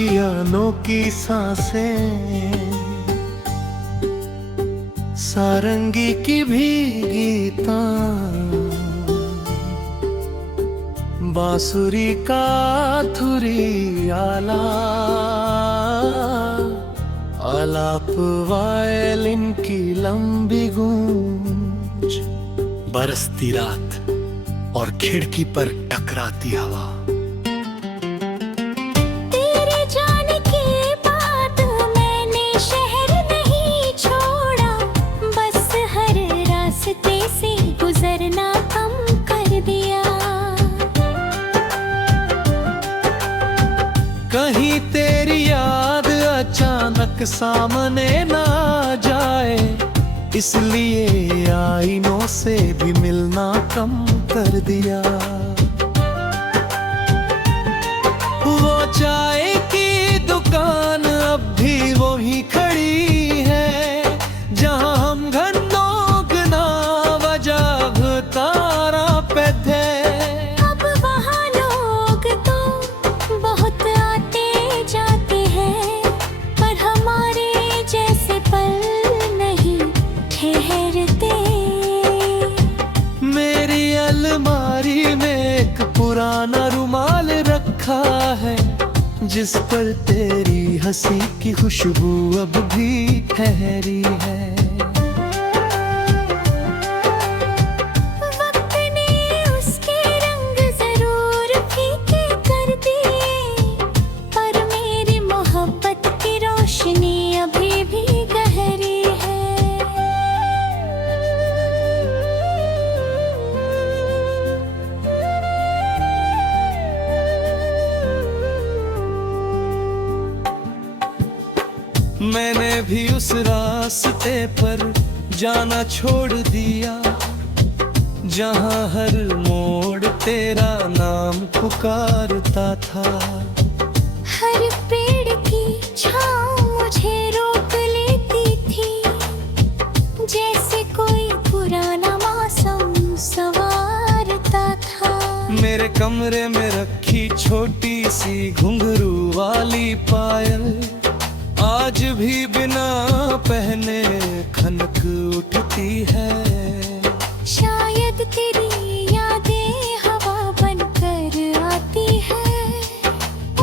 Piano की सांसें, सारंगी की भीगी तान, बांसुरी का धुरी आलाप वायलिन की लंबी गूंज, बरसती रात और खिड़की पर टकराती हवा। तेरे जाने के बाद मैंने शहर नहीं छोड़ा, बस हर रास्ते से गुजरना कम कर दिया। कहीं तेरी याद अचानक सामने ना जाए, इसलिए आईनों से भी मिलना कम कर दिया। वो चाय की दुकान अब भी वही खड़ी है, जहां हम घंटों गुना वजह तारा पे थे। अब वहाँ लोग तो बहुत आते जाते हैं, पर हमारे जैसे पल नहीं ठहरते। मेरी अलमारी में एक पुराना रुमाल रखा है, जिस पर तेरी हंसी की खुशबू अब भी ठहरी है। वक्त ने उसके रंग जरूर फीके कर दिए, पर मेरी मोहब्बत की रोशनी अभी भी गहरी है। मैंने भी उस रास्ते पर जाना छोड़ दिया, जहां हर मोड़ तेरा नाम पुकारता था। हर पेड़ की छाँव मुझे रोक लेती थी, जैसे कोई पुराना मौसम संवारता था। मेरे कमरे में रखी छोटी सी घुंघरू वाली पायल आज भी बिना पहने खनक उठती है। शायद तेरी यादें हवा बनकर आती है,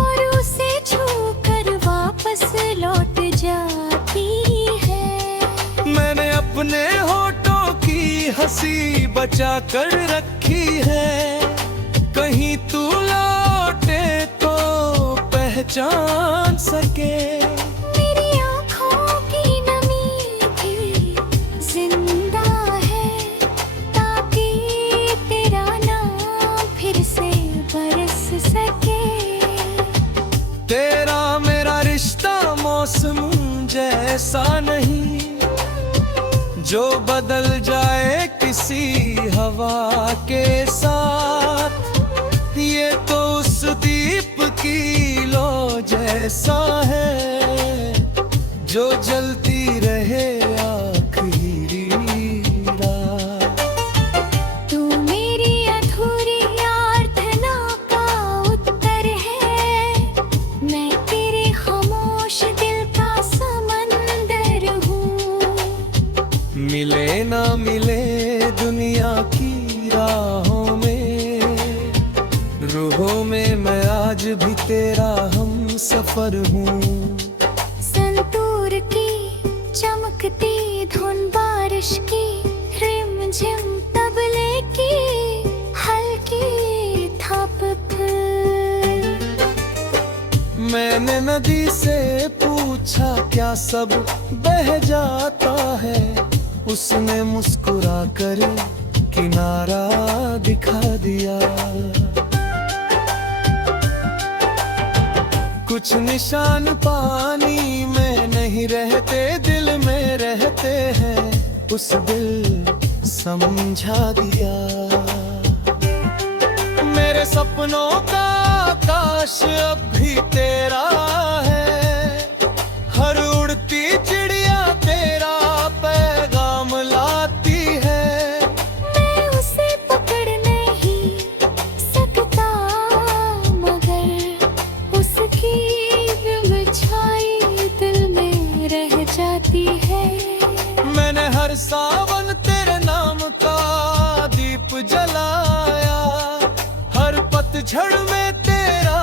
और उसे छूकर वापस लौट जाती है। मैंने अपने होठों की हंसी बचा कर रखी है, कहीं तू लौटे तो पहचान सके। मेरी आँखों की नमी भी जिंदा है, ताकि तेरा नाम फिर से बरस सके। तेरा मेरा रिश्ता मौसम जैसा नहीं, जो बदल जाए किसी हवा के साथ। ये तो उस दीप की लो जैसा है, जो जलती रहे आखिरी रात। तू मेरी अधूरी प्रार्थना का उत्तर है, मैं तेरे खामोश दिल का समंदर हूँ। मिले ना मिले दुनिया की राहों में, रूहों में मैं आज भी तेरा हम सफर हूँ। संतूर की चमकती धुन, बारिश की रिमझिम, तबले की हल्की थपक। मैंने नदी से पूछा क्या सब बह जाता है, उसने मुस्कुरा कर किनारा दिखा दिया। कुछ निशान पानी में नहीं रहते, दिल में रहते हैं, उस दिल समझा दिया। मेरे सपनों का आकाश अब भी तेरा है, हर उड़ती चिड़िया तेरा पैगाम लाती है। मैं उसे पकड़ नहीं सकता, मगर उसकी हर सावन तेरे नाम का दीप जलाया, हर पतझड़ में तेरा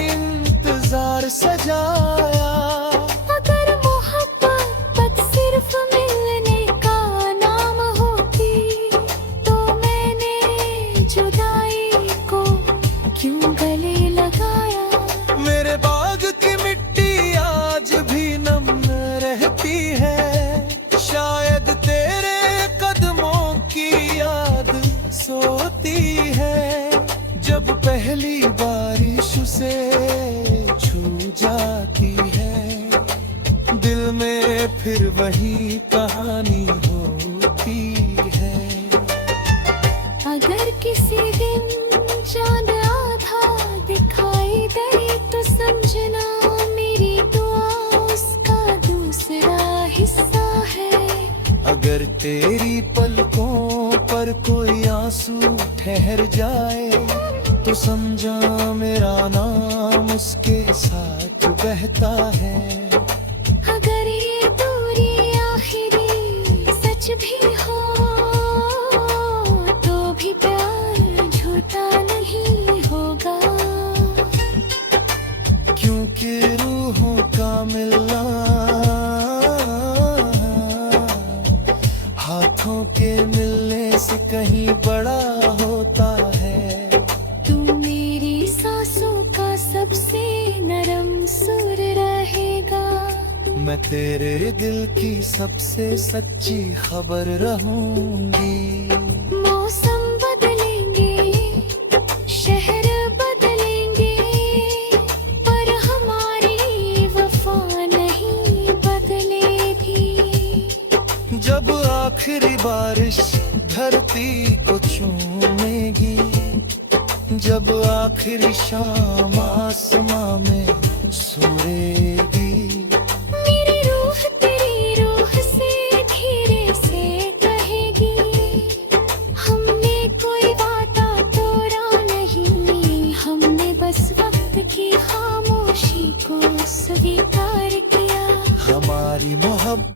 इंतजार सजाया। अगर मोहब्बत सिर्फ मिलने का नाम होती तो मैंने जुदाई को क्यों गले लगाया। मेरे बाग की मिट्टी आज भी नम रहती है, शायद तेरे कदमों की याद सोती है। जब पहली बारिश उसे छू जाती है, दिल में फिर वही कहानी होती है। अगर किसी दिन चांद आधा दिखाई दे तो समझना मेरी दुआ उसका दूसरा हिस्सा है। अगर तेरी पलकों पर कोई आंसू ठहर जाए तो समझा मेरा नाम उसके साथ बहता है। अगर ये दूरी आखिरी सच भी हो तो भी प्यार झूठा नहीं होगा। क्योंकि रूहों का मिलना हाथों के मिलने से कहीं बड़ा होता है। तू मेरी सांसों का सबसे नरम सुर रहेगा, मैं तेरे दिल की सबसे सच्ची खबर रहूंगी। मौसम बदलेंगे, शहर बदलेंगे, पर हमारी वफा नहीं बदलेगी। जब आखिरी बारिश धरती को चूमेगी, जब आखिरी शाम आसमां में सोएगी, मेरी रूह तेरी रूह से धीरे से कहेगी, हमने कोई वादा तोड़ा नहीं, हमने बस वक्त की खामोशी को स्वीकार किया। हमारी मोहब्बत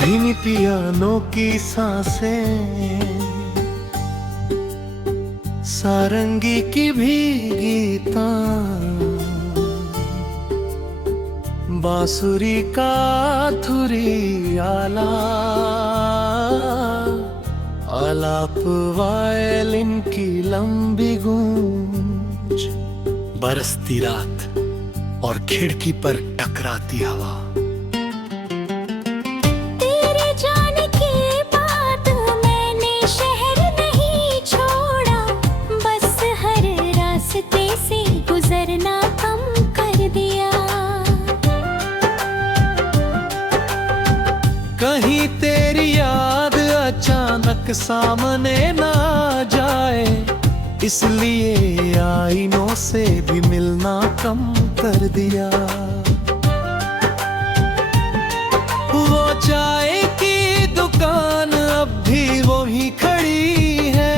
धीमी पियानो की सांसें, सारंगी की भीगी तान, बांसुरी का थुरी आला, आलाप वायलिन की लंबी गूंज, बरसती रात और खिड़की पर टकराती हवा। तेरे जाने के बाद मैंने शहर नहीं छोड़ा, बस हर रास्ते से गुजरना कम कर दिया। कहीं तेरी याद अचानक सामने ना आ जाए, इसलिए आईनों से भी मिलना कम कर दिया। वो चाय की दुकान अब भी वही खड़ी है,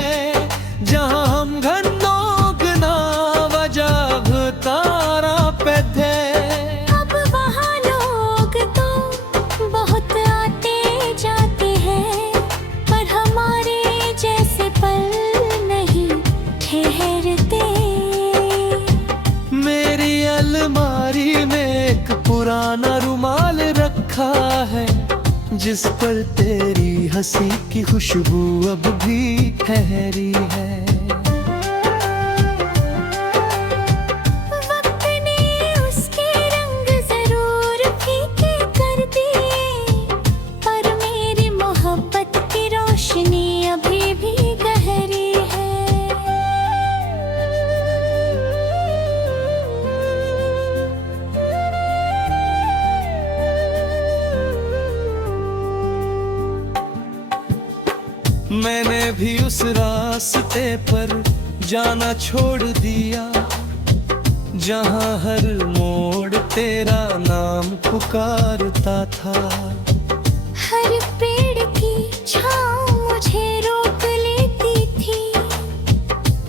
जहां हम घंटों बिना वजह तारा पे थे। अब वहाँ लोग तो बहुत आते जाते हैं, पर हमारे जैसे पल नहीं ठहरते। मेरी अलमारी में एक पुराना रुमाल रखा है, जिस पर तेरी हंसी की खुशबू अब भी ठहरी है। वक्त ने उसके रंग जरूर फीके कर दिए, पर मेरी मोहब्बत की रोशनी अभी भी गहरी है। मैंने मैंने भी उस रास्ते पर जाना छोड़ दिया जहाँ हर मोड़ तेरा नाम पुकारता था। हर पेड़ की छाँव मुझे रोक लेती थी,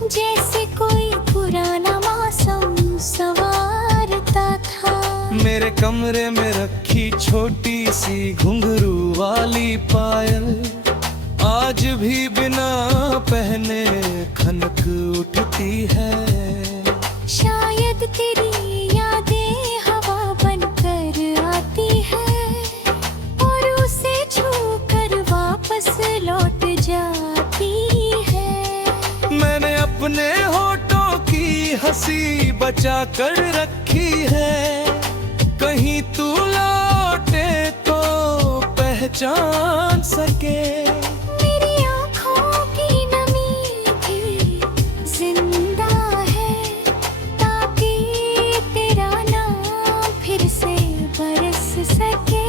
जैसे कोई पुराना मौसम संवारता था। मेरे कमरे में रखी छोटी सी घुंघरू वाली पायल आज भी बिना पहने खनक उठती है। शायद तेरी यादें हवा बनकर आती है और उसे छूकर वापस लौट जाती है। मैंने अपने होठों की हंसी बचा कर रखी है, कहीं तू लौटे तो पहचान सके। मेरी आँखों की नमी भी जिंदा है, ताकि तेरा नाम फिर से बरस सके।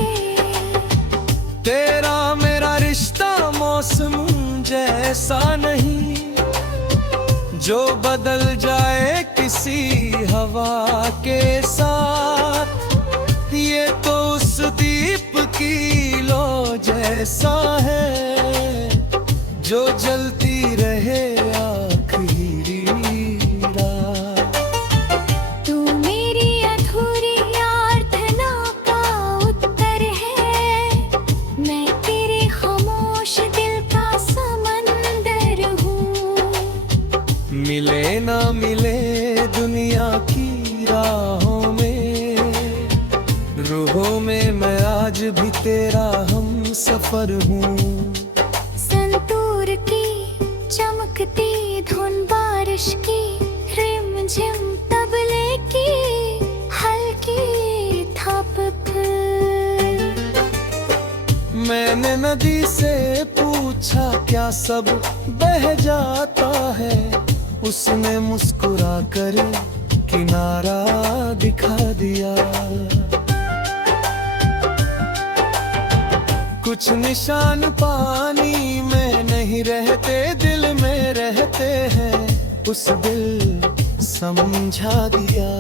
तेरा मेरा रिश्ता मौसम जैसा नहीं, जो बदल जाए किसी हवा के साथ। ये तो उस दीप की लो जैसा है, जो जलती रहे आखिरी रात। तू मेरी अधूरी प्रार्थना का उत्तर है, मैं तेरे खामोश दिल का समंदर हूँ। मिले ना मिले दुनिया की राहों में, रूहों में मैं आज भी तेरा हम सफर हूँ। संतूर की चमकती धुन बारिश की, रिमझिम तबले की हल्की थपक। मैंने नदी से पूछा क्या सब बह जाता है, उसने मुस्कुरा कर किनारा दिखा दिया। कुछ निशान पानी में नहीं रहते, दिल में रहते हैं, उस दिल समझा दिया।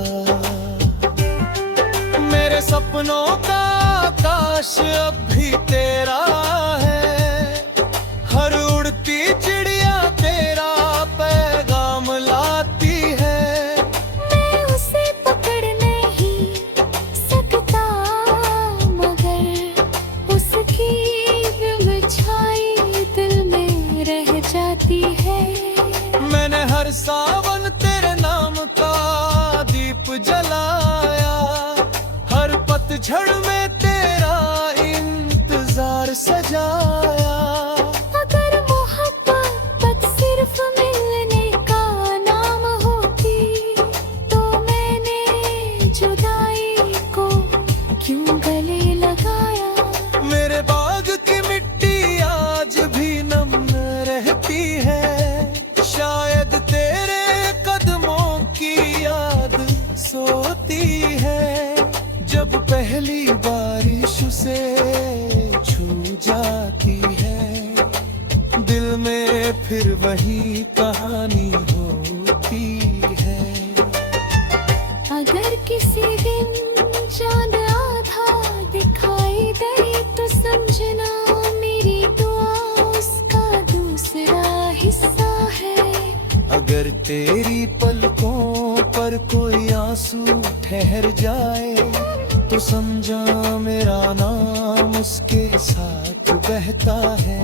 मेरे सपनों का आकाश अब भी तेरा है, हर उड़ती चिड़िया तेरा पैगाम लाती है। मैं उसे पकड़ नहीं सकता, मगर उसकी बिछाई दिल में रह जाती है। मैंने हर सावन तेरे नाम का दीप जलाया, हर पतझड़ में तेरा इंतजार सजाया। अगर मोहब्बत सिर्फ मिलने का नाम होती, तो मैंने जुदाई को क्यों गले लगाया। मेरे बाग की मिट्टी आज भी नम रहती है, शायद तेरे कदमों की याद सोती है। जब पहली बारिश उसे छू जाती है, दिल में फिर वही कहानी होती है। अगर किसी दिन चांद आधा दिखाई दे, तो समझना मेरी दुआ उसका दूसरा हिस्सा है। अगर तेरी पलकों पर कोई आंसू ठहर जाए, तो समझा मेरा नाम उसके साथ बहता है।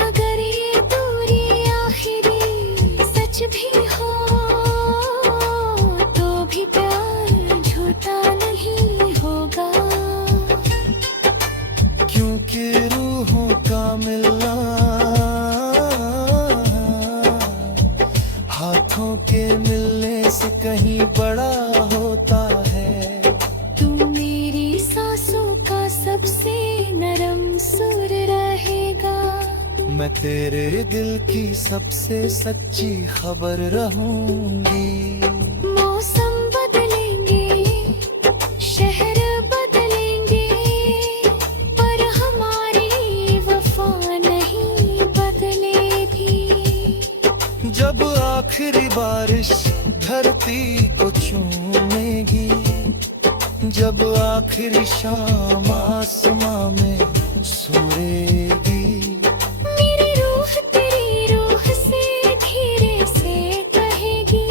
अगर ये दूरी आखिरी सच भी हो, तो भी प्यार झूठा नहीं होगा। क्योंकि रूहों का मिलना हाथों के मिलने से कहीं बड़ा होता है। तू मेरी सांसों का सबसे नरम सुर रहेगा, मैं तेरे दिल की सबसे सच्ची खबर रहूंगी। मौसम बदलेंगे, शहर बदलेंगे, पर हमारी वफा नहीं बदलेगी। आखिरी बारिश धरती को चूमेगी, जब आखिरी शाम आसमां में सोएगी। मेरी रूह तेरी रूह से धीरे से कहेगी,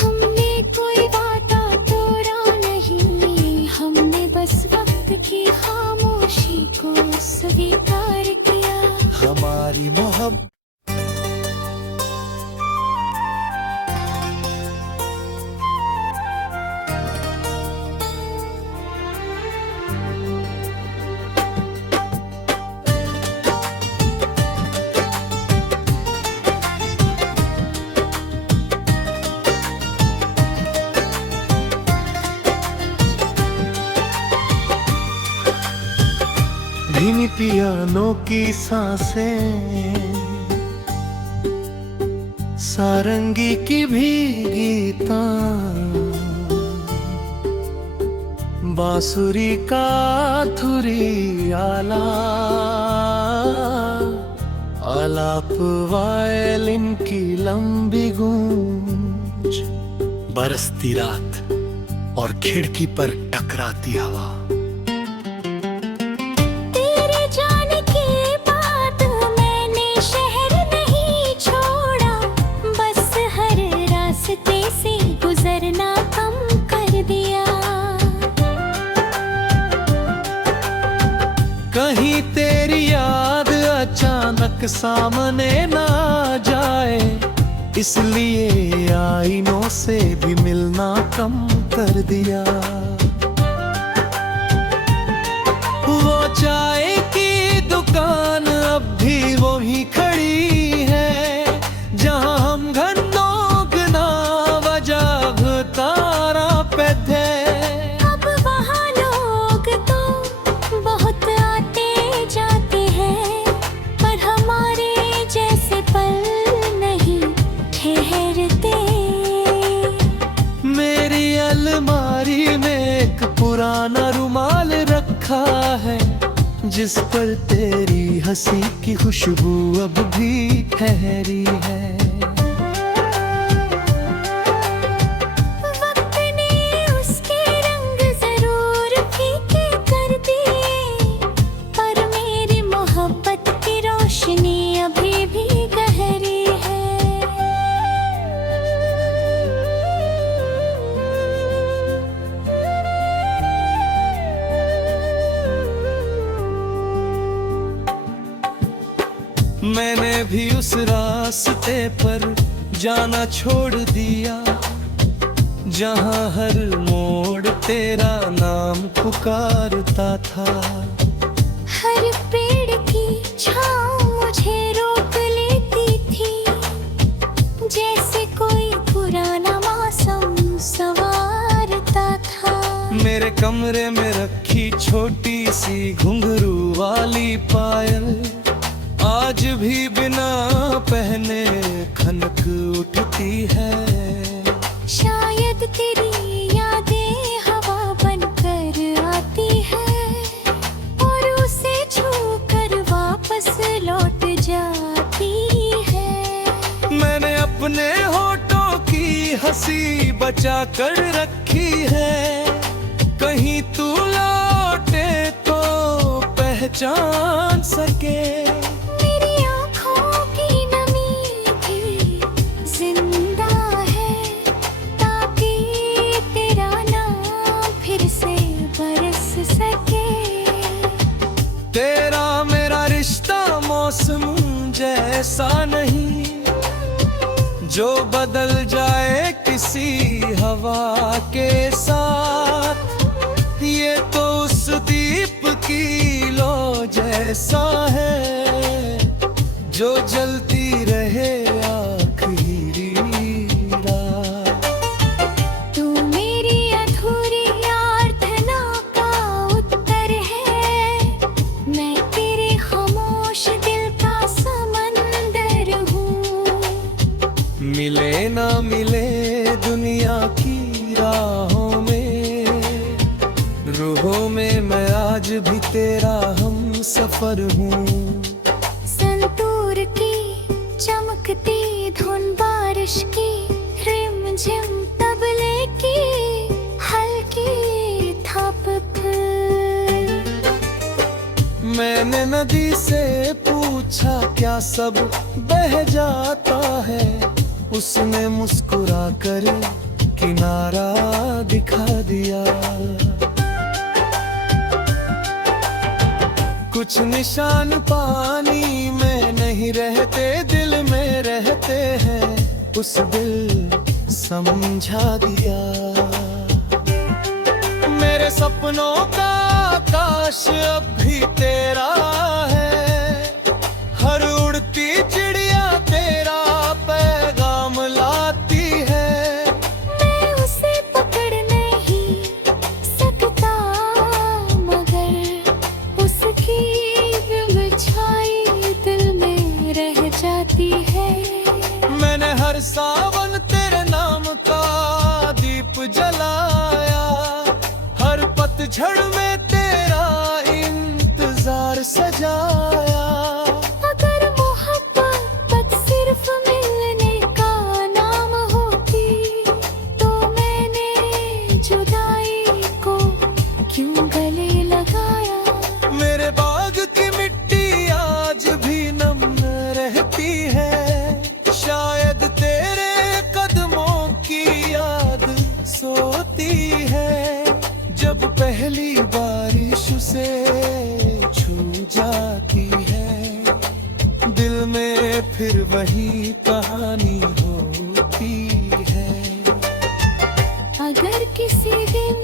हमने कोई वादा तोड़ा नहीं, हमने बस वक्त की खामोशी को स्वीकार किया। हमारी मोहब्बत धीमी पियानो की सांसें, सारंगी की भीगी तान, बांसुरी का थुरी आला, आलाप वायलिन की लंबी गूंज, बरसती रात और खिड़की पर टकराती हवा। कहीं तेरी याद अचानक सामने ना जाए, इसलिए आईनों से भी मिलना कम कर दिया। वो चाय की दुकान अब भी वही खड़ी है, जहां हम घंटों बिना वजह तारा पे थे। अब वहाँ लोग तो बहुत आते जाते हैं, पर हमारे जैसे पल नहीं ठहरते। मेरी अलमारी में एक पुराना रुमाल रखा है, जिस पर तेरी हंसी की खुशबू अब भी ठहरी है। वक्त ने उसके रंग जरूर फीके कर दिए, पर मेरी मोहब्बत की रोशनी अभी भी गहरी है। मैंने भी उस रास्ते पर जाना छोड़ दिया, जहां हर मोड़ तेरा नाम पुकारता था। हर पेड़ की छाँव मुझे रोक लेती थी, जैसे कोई पुराना मौसम संवारता था। मेरे कमरे में रखी छोटी सी घुंघरू वाली पायल आज भी बिना पहने खनक उठती है। शायद तेरी यादें हवा बनकर आती है, और उसे छूकर वापस लौट जाती है। मैंने अपने होठों की हंसी बचा कर रखी है, कहीं तू लौटे तो पहचान सके। मेरी आँखों की नमी भी जिंदा है, ताकि तेरा नाम फिर से बरस सके। तेरा मेरा रिश्ता मौसम जैसा नहीं, जो बदल जाए किसी हवा के साथ। ये तो उस दीप की लो जैसा है, जो जलती रहे आखिरी रात। तू मेरी अधूरी प्रार्थना का उत्तर है, मैं तेरे खामोश दिल का समंदर हूँ। मिले ना मिले दुनिया की राहों में, रूहों में मैं आज भी तेरा हम सफर हूँ। संतूर की चमकती धुन बार बारिश की रिमझिम तबले की हल्की थपक। मैंने नदी से पूछा क्या सब बह जाता है, उसने मुस्कुरा कर किनारा दिखा दिया। कुछ निशान पानी में नहीं रहते, दिल में रहते हैं, उस दिल समझा दिया। मेरे सपनों का आकाश अब भी तेरा है, हर उड़ती चिड़िया तेरा पैगाम लाती है। मैं उसे पकड़ नहीं सकता मगर उसकी बिछाई दिल में रह जाती है। मैंने हर सावन तेरे नाम का दीप जलाया, हर पतझड़ में तेरा इंतजार सजाया। अगर मोहब्बत सिर्फ मिलने का नाम होती तो मैंने जुदाई को क्यों गले लगाया। मेरे बाग की मिट्टी आज भी नम रहती है, शायद तेरे कदमों की याद सोती है। जब पहली बारिश उसे छू जाती है, दिल में फिर वही कहानी होती है। अगर किसी दिन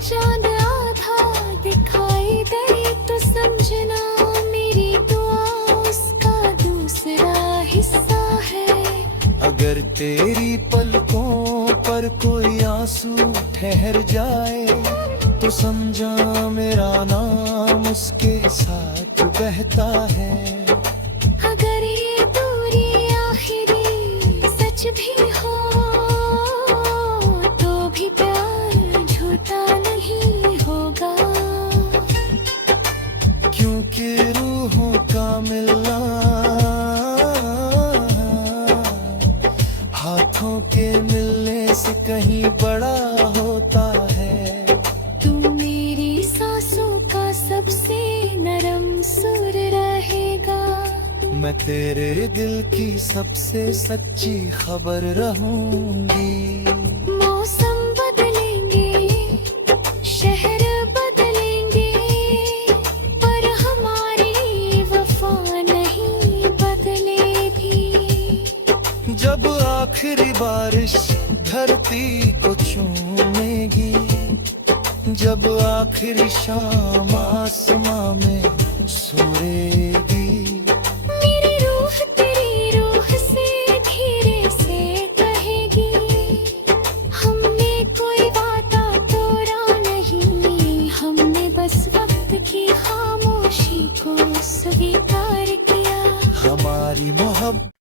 चांद आधा दिखाई दे तो समझना मेरी दुआ उसका दूसरा हिस्सा है। अगर तेरी पलकों पर कोई आंसू ठहर जाए तो समझा मेरा नाम उसके साथ बहता है। अगर ये दूरी आखिरी सच भी हो तो भी प्यार झूठा नहीं होगा, क्योंकि रूहों का मिलना हाथों के मिलने से कहीं बड़ा होता है। तू मेरी सांसों का सबसे नरम सुर रहेगा, मैं तेरे दिल की सबसे सच्ची खबर रहूंगी। मौसम बदलेंगे, शहर बदलेंगे, पर हमारी वफा नहीं बदलेगी। जब आखिरी बारिश धरती को चूमेगी, जब आखिरी शाम आसमां में सोएगी, मेरी रूह तेरी रूह से धीरे से कहेगी, हमने कोई वादा तोड़ा नहीं, हमने बस वक्त की खामोशी को स्वीकार किया। हमारी मोहब्बत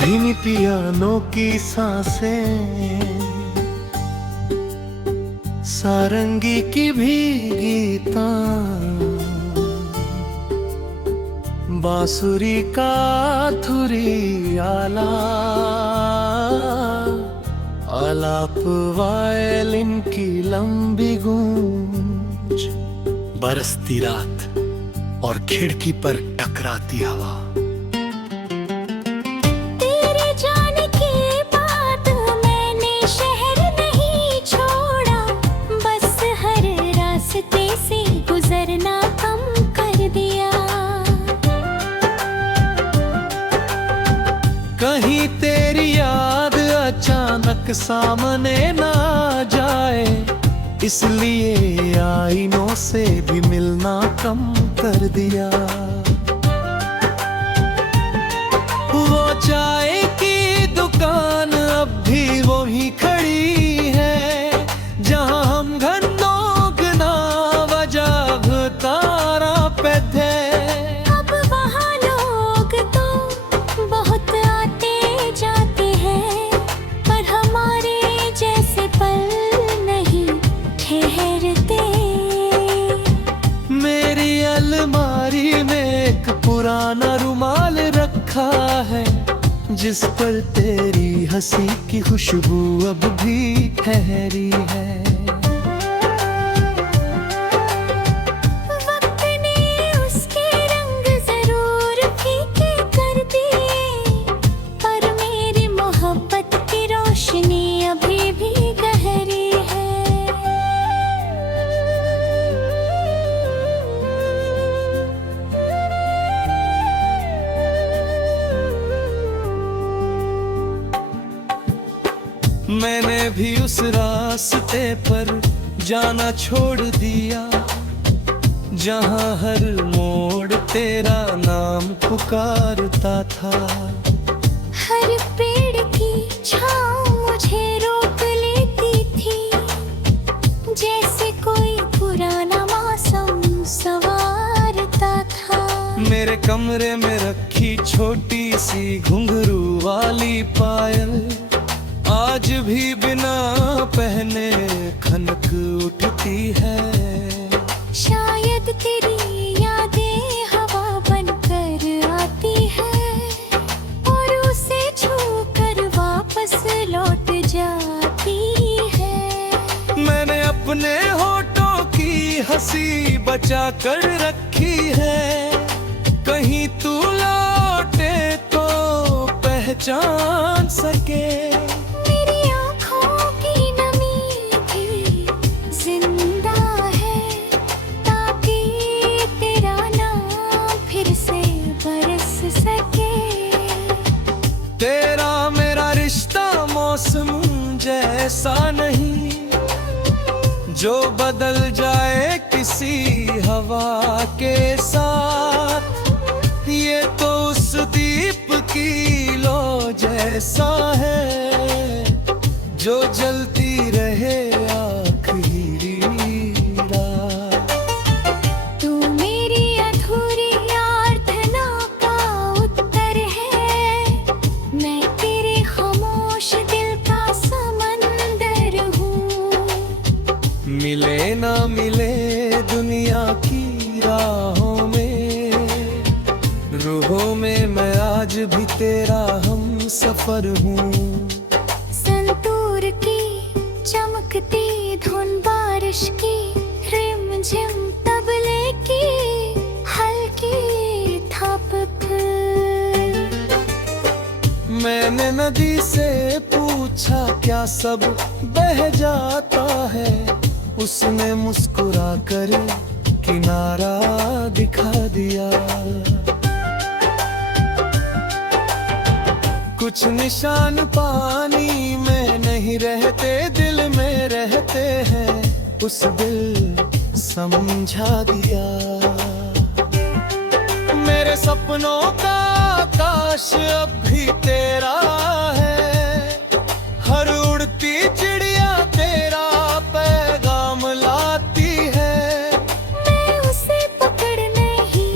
धीमी पियानो की सांसें, सारंगी की भीगी तान, बांसुरी का थुरी आला, आलाप वायलिन की लंबी गूंज, बरसती रात और खिड़की पर टकराती हवा। तेरे जाने के बाद मैंने शहर नहीं छोड़ा, बस हर रास्ते से गुजरना कम कर दिया। कहीं तेरी याद अचानक सामने ना आ जाए, इसलिए आईनों से भी मिलना कम कर दिया। वो चाय की दुकान अब भी वही खड़ी है, जहां हम घर जिस पर तेरी हंसी की खुशबू अब भी ठहरी है। वक्त ने उसके रंग जरूर फीके कर दिए, पर मेरी मोहब्बत की रोशनी अभी भी गहरी है। मैंने भी उस रास्ते पर जाना छोड़ दिया, जहाँ हर मोड़ तेरा नाम पुकारता था। हर पेड़ की छाँव मुझे रोक लेती थी, जैसे कोई पुराना मौसम संवारता था। मेरे कमरे में रखी छोटी सी घुंघरू वाली पायल आज भी बिना पहने खनक उठती है। शायद तेरी यादें हवा बनकर आती है और उसे छूकर वापस लौट जाती है। मैंने अपने होठों की हंसी बचा कर रखी है, कहीं तू लौटे तो पहचान सके। मेरी आँखों की नमी भी जिंदा है, ताकि तेरा नाम फिर से बरस सके। तेरा मेरा रिश्ता मौसम जैसा नहीं, जो बदल जाए किसी हवा के साथ। ये तो उस दीप की लो जैसा है, जो जलती रहे आखिरी रात। तू मेरी अधूरी प्रार्थना का उत्तर है, मैं तेरे खामोश दिल का समंदर हूँ। मिले ना मिले दुनिया की राहों में, रूहों में मैं आज भी तेरा हम सफर हूँ। संतूर की चमकती धुन बारिश की, रिमझिम तबले की हल्की थपक। मैंने नदी से पूछा क्या सब बह जाता है, उसने मुस्कुरा कर किनारा दिखा दिया। कुछ निशान पानी में नहीं रहते, दिल में रहते हैं, उस दिल समझा दिया। मेरे सपनों का आकाश अब भी तेरा है, हर उड़ती चिड़िया तेरा पैगाम लाती है। मैं उसे पकड़ नहीं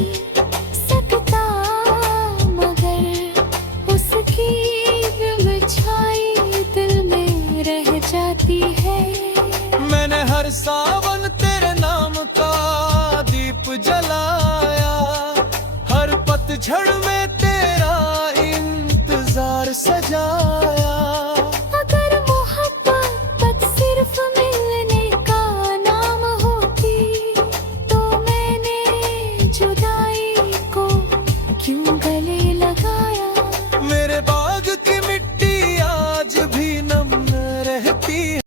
सकता, मगर उसकी बिछाई दिल में रह जाती है। मैंने हर सावन तेरे नाम का दीप जलाया, हर पतझड़ में तेरा इंतजार सजाया।